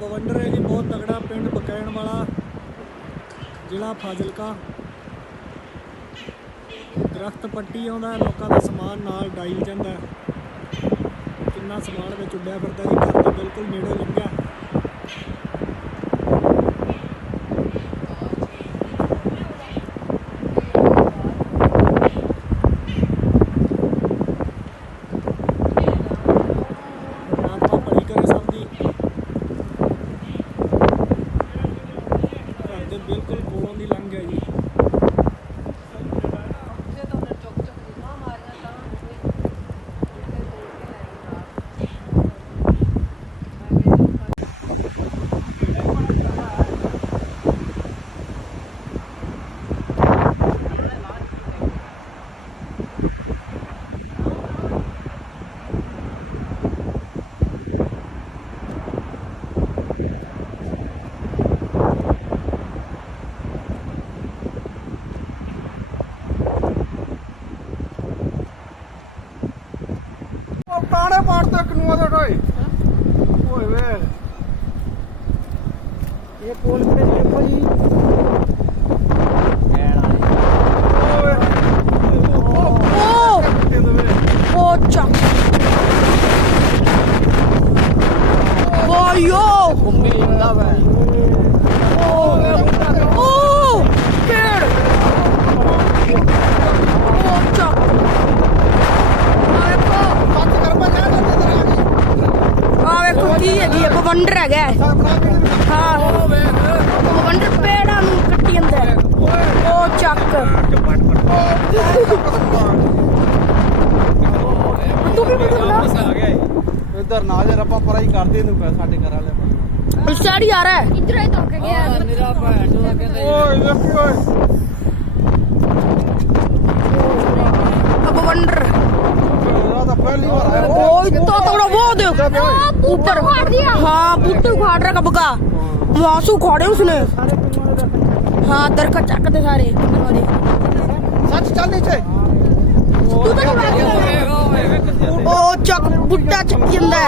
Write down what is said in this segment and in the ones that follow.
बवंडर है जी, बहुत तगड़ा पिंड बकैण वाला, जिला फाजिलका। दरख्त पट्टी आउंदा, लोकां दा समान नाल डाई जांदा। किन्ना समान विच उड्डिया फिरदा जी, घर तो बिल्कुल नेड़े लंघिआ। बिल्कुल कोलों दी लंघ गया जी। काने पाड़ते कनुआ दे ढोए ओए वे ये पोल पे देखो जी, ओ चक ओ यो घूमे इंदा वे ओ पेड़ ओ चक ਵੇਖੋ ਕੀ ਹੈਗੀ ਹੈ, ਬਵੰਡਰ ਹੈਗਾ। ਹਾਂ ਬਵੰਡਰ ਪੇੜਾਂ ਨੂੰ ਕੱਟੀ ਜਾਂਦਾ। ਉਹ ਚੱਕ ਤੂੰ ਵੀ ਬਣਾ इधर ना जे रब्बा पराई कर दे नु साडे घर वाले ਸਾੜੀ ਆ ਰਿਹਾ ਹੈ। इधर ही तो के गया मेरा भैन जो कहंदे ओए देखी ओए बवंडर तो पहली बार है ओ इतना तगड़ा वो देख ऊपर उखाड़ दिया। हाँ बूटे उखाड़ रहा कब का, वहां से उखाड़े उसने। हाँ दरखत चक दे सारे सच चल नीचे ओ चक बूटा चकी ਜਾਂਦਾ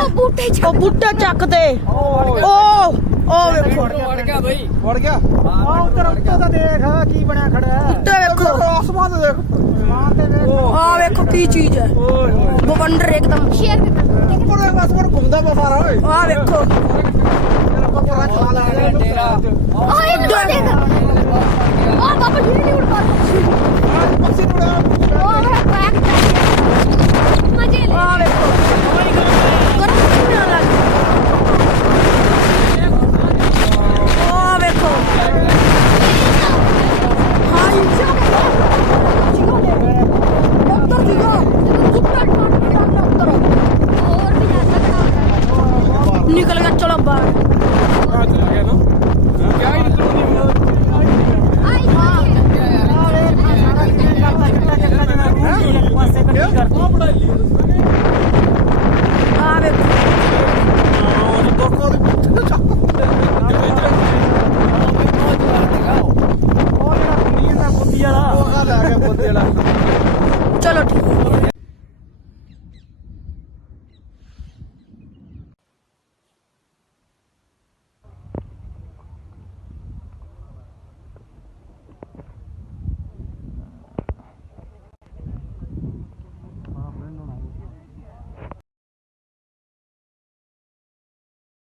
ਉਹ ਬੂਟਾ ਚੱਕਦੇ। ओ ਵੇਖੋ वड़ गया हां उधर उत्ते दा देख की बनया खड़ा है, ਉੱਤੇ ਵੇਖੋ आसमान देख आसमान ते देख ਆ ਵੇਖੋ ਕੀ ਚੀਜ਼ ਹੈ। ਬਵੰਡਰ एकदम शेर ऊपर बस पर घूमदा पे सारा ओए ਆ ਵੇਖੋ मेरा पकड़ा चला ले तेरा ओए इधर देख ओ बाबा ये नहीं उड़ पा पक्षी उड़ा ओ बैक मजे ले ਆ ਵੇਖੋ